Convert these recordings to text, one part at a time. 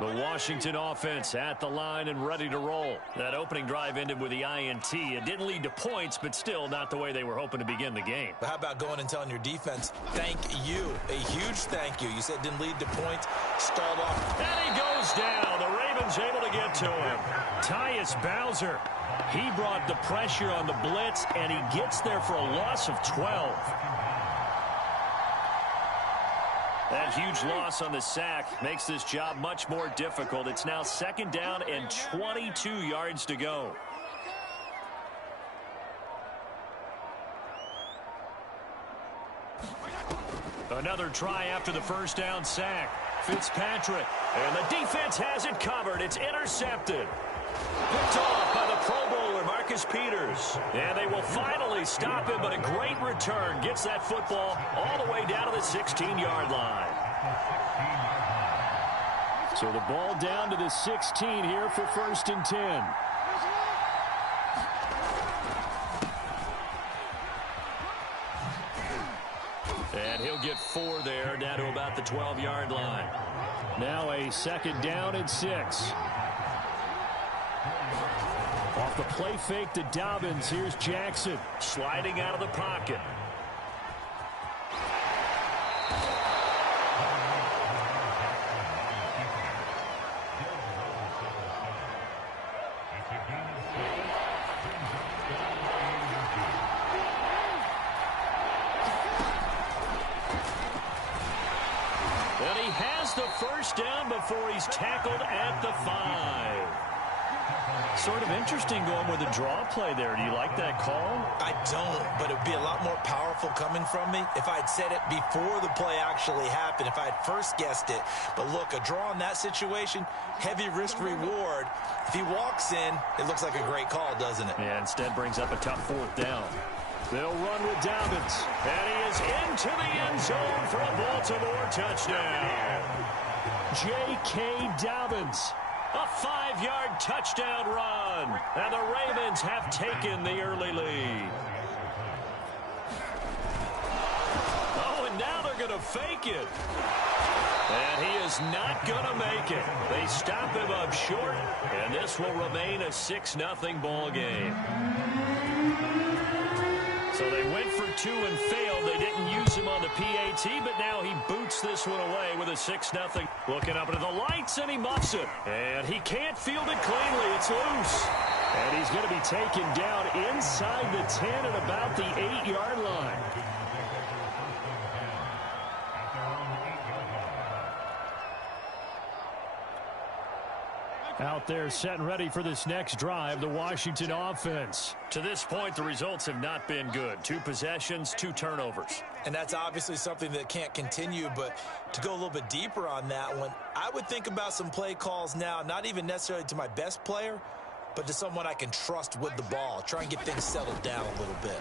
The Washington offense at the line and ready to roll. That opening drive ended with the INT. It didn't lead to points, but still not the way they were hoping to begin the game. But how about going and telling your defense, thank you, a huge thank you. You said it didn't lead to points, stalled off. And he goes down. The Ravens able to get to him. Tyus Bowser, he brought the pressure on the blitz, and he gets there for a loss of 12. That huge loss on the sack makes this job much more difficult. It's now 2nd down and 22 yards to go. Another try after the first down sack. Fitzpatrick, and the defense has it covered. It's intercepted. Picked off by the Pro Bowler, Marcus Peters. And they will finally stop him, but a great return gets that football all the way down to the 16-yard line. So the ball down to the 16 here for 1st and 10. And he'll get 4 there, down to about the 12-yard line. Now a 2nd down and 6. Off the play fake to Dobbins. Here's Jackson sliding out of the pocket. And he has the first down before he's tackled at the 5. Sort of interesting going with a draw play there. Do you like that call? I don't, but it would be a lot more powerful coming from me if I had said it before the play actually happened, if I had first guessed it. But look, a draw in that situation, heavy risk reward. If he walks in, it looks like a great call, doesn't it? Yeah, instead brings up a tough 4th down. They'll run with Dobbins, and he is into the end zone for a Baltimore touchdown. J.K. Dobbins. A 5-yard touchdown run. And the Ravens have taken the early lead. Oh, and now they're going to fake it. And he is not going to make it. They stop him up short, and this will remain a 6-0 ball game. So they went for 2 and failed. They didn't use him on the PAT, but now he boots this one away with a 6-0. Looking up into the lights, and he muffs it. And he can't field it cleanly. It's loose. And he's going to be taken down inside the 10 at about the 8-yard line. Out there set and ready for this next drive, the Washington offense. To this point, the results have not been good. 2 possessions, 2 turnovers. And that's obviously something that can't continue, but to go a little bit deeper on that one, I would think about some play calls now, not even necessarily to my best player, but to someone I can trust with the ball. Try and get things settled down a little bit.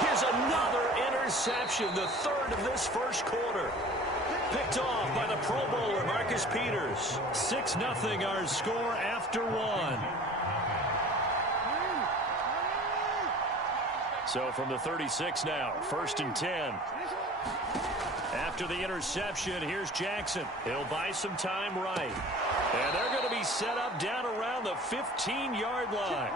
Here's another interception, the 3rd of this first quarter. Picked off by the Pro Bowler, Marcus Peters. 6-0 our score after 1. So from the 36 now, 1st and 10. After the interception, here's Jackson. He'll buy some time right. And they're going to be set up down around the 15-yard line.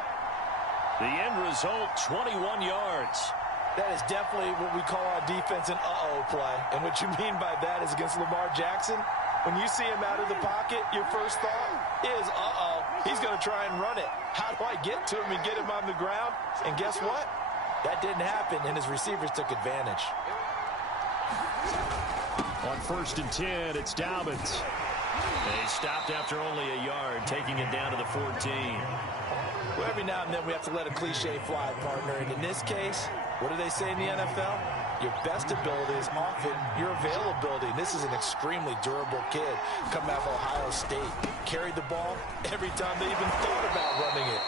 The end result, 21 yards. That is definitely what we call our defense an uh-oh play. And what you mean by that is against Lamar Jackson, when you see him out of the pocket, your first thought is, uh-oh, he's going to try and run it. How do I get to him and get him on the ground? And guess what? That didn't happen, and his receivers took advantage. On 1st and 10, it's Dobbins. They stopped after only a yard, taking it down to the 14. Well, every now and then we have to let a cliche fly, partner. And in this case, what do they say in the NFL? Your best ability is often your availability. And this is an extremely durable kid coming out of Ohio State. Carried the ball every time they even thought about running it.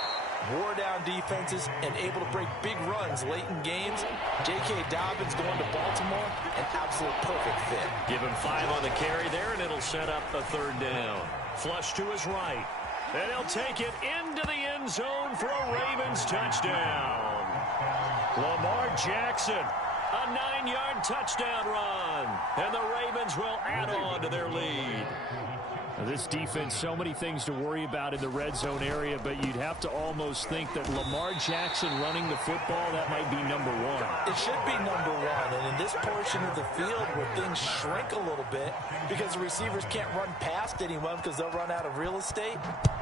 Wore down defenses and able to break big runs late in games. J.K. Dobbins going to Baltimore, an absolute perfect fit. Give him 5 on the carry there, and it'll set up a 3rd down. Flush to his right. And he'll take it into the end zone for a Ravens touchdown. Lamar Jackson A 9-yard touchdown run. And the Ravens will add on to their lead. This defense, so many things to worry about in the red zone area, but you'd have to almost think that Lamar Jackson running the football, that might be number one. It should be number one, and in this portion of the field where things shrink a little bit because the receivers can't run past anyone because they'll run out of real estate,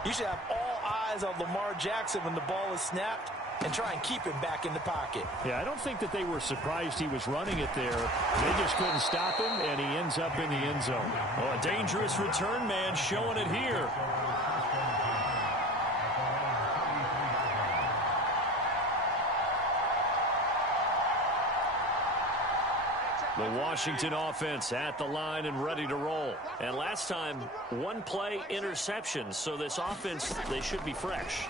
you should have all eyes on Lamar Jackson when the ball is snapped and try and keep him back in the pocket. Yeah, I don't think that they were surprised he was running it there. They just couldn't stop him, and he ends up in the end zone. Oh, a dangerous return man showing it here. The Washington offense at the line and ready to roll. And last time, one play interception. So this offense, they should be fresh.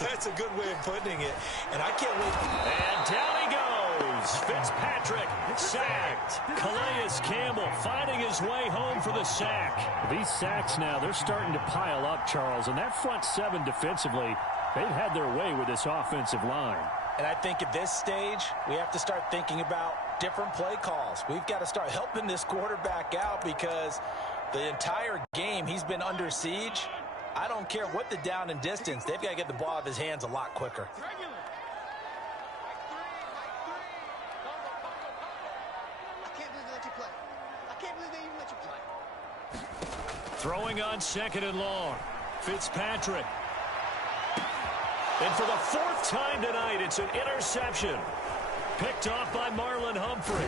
That's a good way of putting it. And I can't wait. And down he goes. Fitzpatrick sacked. Calais Campbell finding his way home for the sack. These sacks now, they're starting to pile up, Charles. And that front seven defensively, they've had their way with this offensive line. And I think at this stage, we have to start thinking about different play calls. We've got to start helping this quarterback out because the entire game he's been under siege. I don't care what the down and distance. They've got to get the ball out of his hands a lot quicker. Throwing on 2nd and long. Fitzpatrick. And for the 4th time tonight, it's an interception. Picked off by Marlon Humphrey.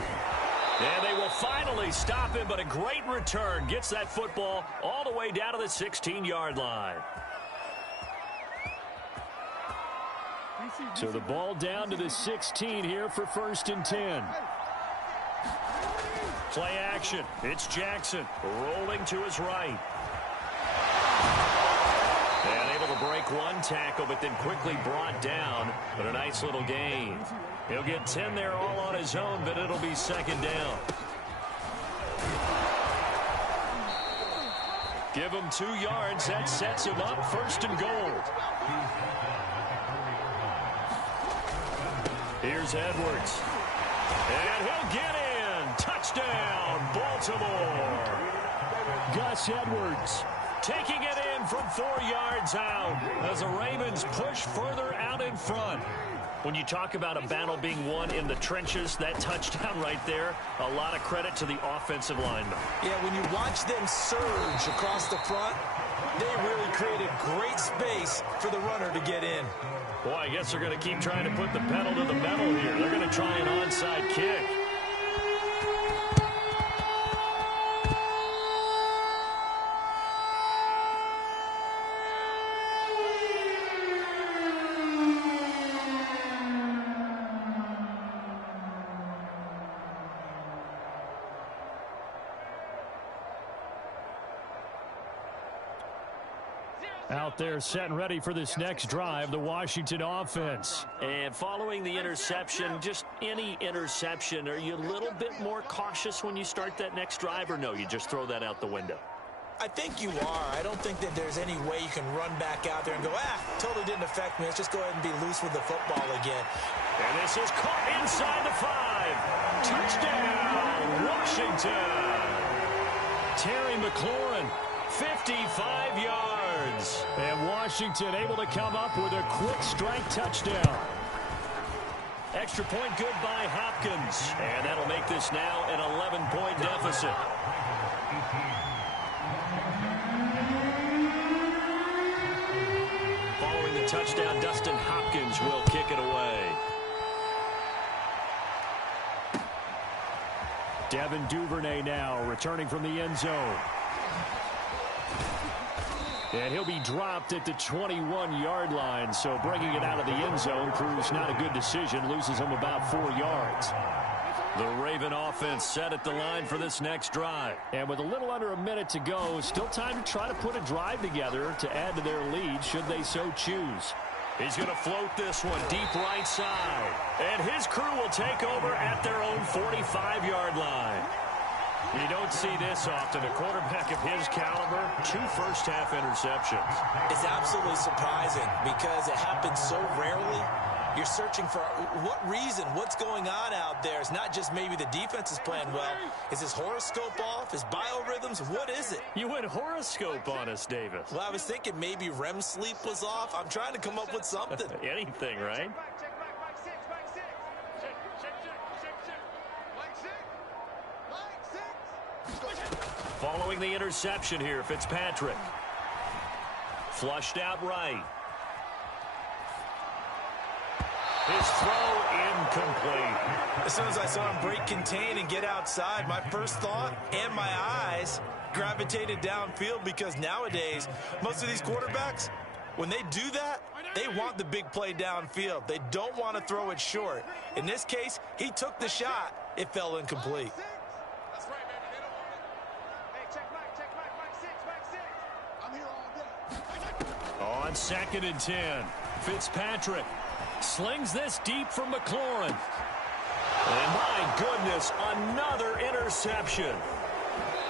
And they will finally stop him, but a great return. Gets that football all the way down to the 16-yard line. So the ball down to the 16 here for 1st and 10. Play action. It's Jackson rolling to his right. And able to break one tackle, but then quickly brought down. But a nice little gain. He'll get 10 there all on his own, but it'll be 2nd down. Give him 2 yards. That sets him up 1st and goal. Here's Edwards. And he'll get in. Touchdown, Baltimore. Gus Edwards taking it in from 4 yards out as the Ravens push further out in front. When you talk about a battle being won in the trenches, that touchdown right there, a lot of credit to the offensive linemen. Yeah, when you watch them surge across the front, they really created great space for the runner to get in. Boy, I guess they're going to keep trying to put the pedal to the metal here. They're going to try an onside kick. out there set and ready for this next drive, the Washington offense. And following the interception, just any interception, are you a little bit more cautious when you start that next drive, or no, you just throw that out the window? I think you are. I don't think that there's any way you can run back out there and go, totally didn't affect me. Let's just go ahead and be loose with the football again. And this is caught inside the 5. Touchdown, Washington. Terry McLaurin, 55 yards. And Washington able to come up with a quick strike touchdown. Extra point good by Hopkins. And that'll make this now an 11-point deficit. Following the touchdown, Dustin Hopkins will kick it away. Devin Duvernay now returning from the end zone. And he'll be dropped at the 21-yard line, so bringing it out of the end zone proves not a good decision, loses him about 4 yards. The Raven offense set at the line for this next drive. And with a little under a minute to go, still time to try to put a drive together to add to their lead should they so choose. He's going to float this one deep right side. And his crew will take over at their own 45-yard line. You don't see this often. A quarterback of his caliber, 2 first-half interceptions. It's absolutely surprising because it happens so rarely. You're searching for what reason, what's going on out there. It's not just maybe the defense is playing well. Is his horoscope off? His biorhythms? What is it? You went horoscope on us, Davis. Well, I was thinking maybe REM sleep was off. I'm trying to come up with something. Anything, right? Following the interception here, Fitzpatrick. Flushed out right. His throw incomplete. As soon as I saw him break contain and get outside, my first thought and my eyes gravitated downfield, because nowadays, most of these quarterbacks, when they do that, they want the big play downfield. They don't want to throw it short. In this case, he took the shot. It fell incomplete. On 2nd and 10, Fitzpatrick slings this deep from McLaurin. And my goodness, another interception.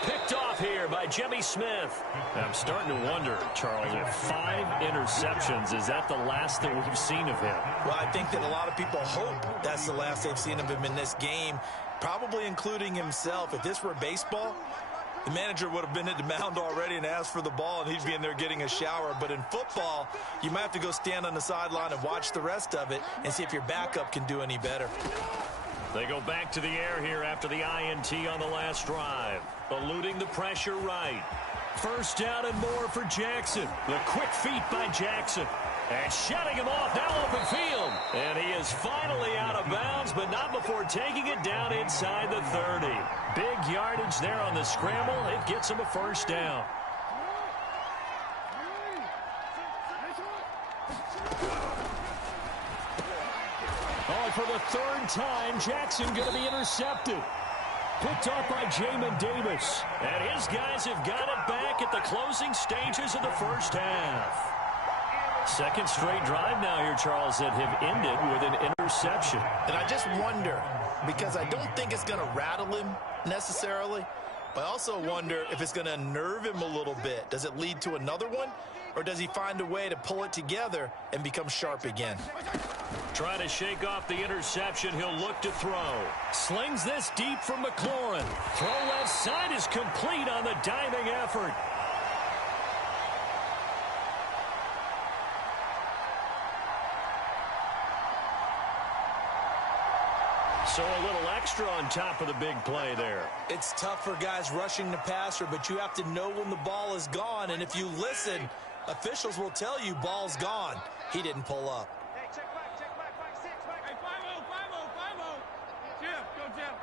Picked off here by Jimmy Smith. I'm starting to wonder, Charles, if 5 interceptions, is that the last that we've seen of him? Well, I think that a lot of people hope that's the last they've seen of him in this game, probably including himself. If this were baseball, the manager would have been at the mound already and asked for the ball, and he'd be in there getting a shower. But in football, you might have to go stand on the sideline and watch the rest of it and see if your backup can do any better. They go back to the air here after the INT on the last drive. Eluding the pressure right. First down and more for Jackson. The quick feet by Jackson. And shutting him off, now open field. And he is finally out of bounds, but not before taking it down inside the 30. Big yardage there on the scramble. It gets him a first down. Oh, for the 3rd time, Jackson going to be intercepted. Picked off by Jamin Davis. And his guys have got it back at the closing stages of the first half. Second straight drive now here, Charles, that have ended with an interception. And I just wonder, because I don't think it's going to rattle him necessarily, but I also wonder if it's going to unnerve him a little bit. Does it lead to another one, or does he find a way to pull it together and become sharp again? Trying to shake off the interception, he'll look to throw. Slings this deep from McLaurin. Throw left side is complete on the diving effort. So a little extra on top of the big play there. It's tough for guys rushing the passer, but you have to know when the ball is gone. And if you listen, officials will tell you ball's gone. He didn't pull up. Hey, check back, 5-6, back. Hey, 5-0. Jim, go Jim.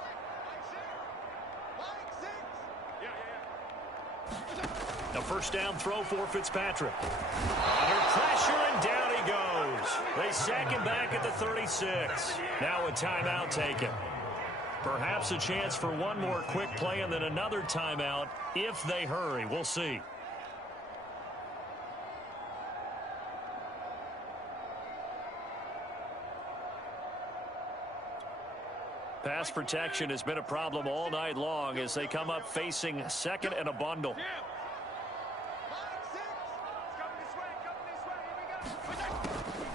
5-6. A first down throw for Fitzpatrick. Under pressure, and down he goes. They sack him back at the 36. Now a timeout taken. Perhaps a chance for one more quick play and then another timeout if they hurry. We'll see. Pass protection has been a problem all night long as they come up facing 2nd and a bundle.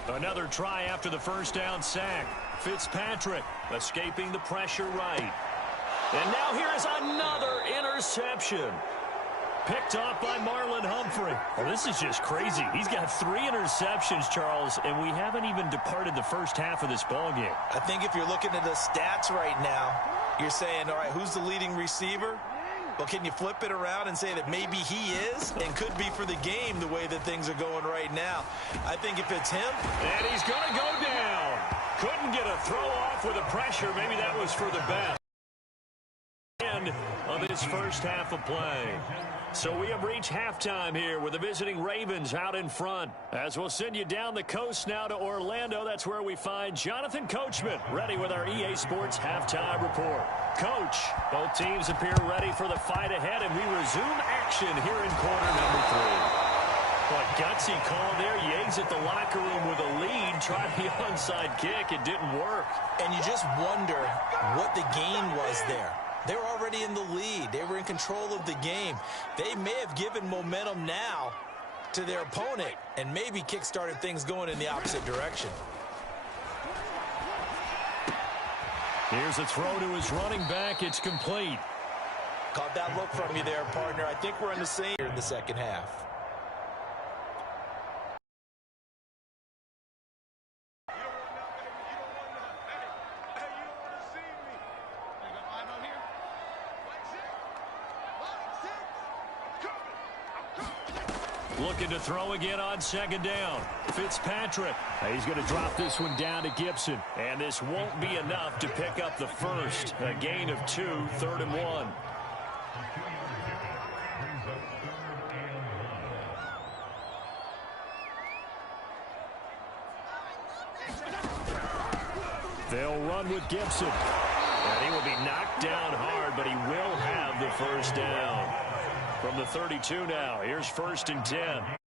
Another try after the first down sack. Fitzpatrick escaping the pressure right. And now here is another interception. Picked off by Marlon Humphrey. Oh, this is just crazy. He's got 3 interceptions, Charles, and we haven't even departed the first half of this ballgame. I think if you're looking at the stats right now, you're saying, all right, who's the leading receiver? Well, can you flip it around and say that maybe he is and could be for the game the way that things are going right now? I think if it's him. And he's going to go down. Couldn't get a throw off with the pressure. Maybe that was for the best. End of his first half of play. So we have reached halftime here with the visiting Ravens out in front. As we'll send you down the coast now to Orlando, that's where we find Jonathan Coachman ready with our EA Sports Halftime Report. Coach, both teams appear ready for the fight ahead, and we resume action here in quarter number 3. What gutsy call there. Yates at the locker room with a lead. Tried the onside kick. It didn't work. And you just wonder what the game was there. They were already in the lead. They were in control of the game. They may have given momentum now to their opponent and maybe kick-started things going in the opposite direction. Here's a throw to his running back. It's complete. Caught that look from you there, partner. I think we're in the same here in the second half. Looking to throw again on second down. Fitzpatrick. He's going to drop this one down to Gibson. And this won't be enough to pick up the first. A gain of 2, 3rd and 1. They'll run with Gibson. And he will be knocked down hard, but he will have the first down. From the 32 now, here's 1st and 10.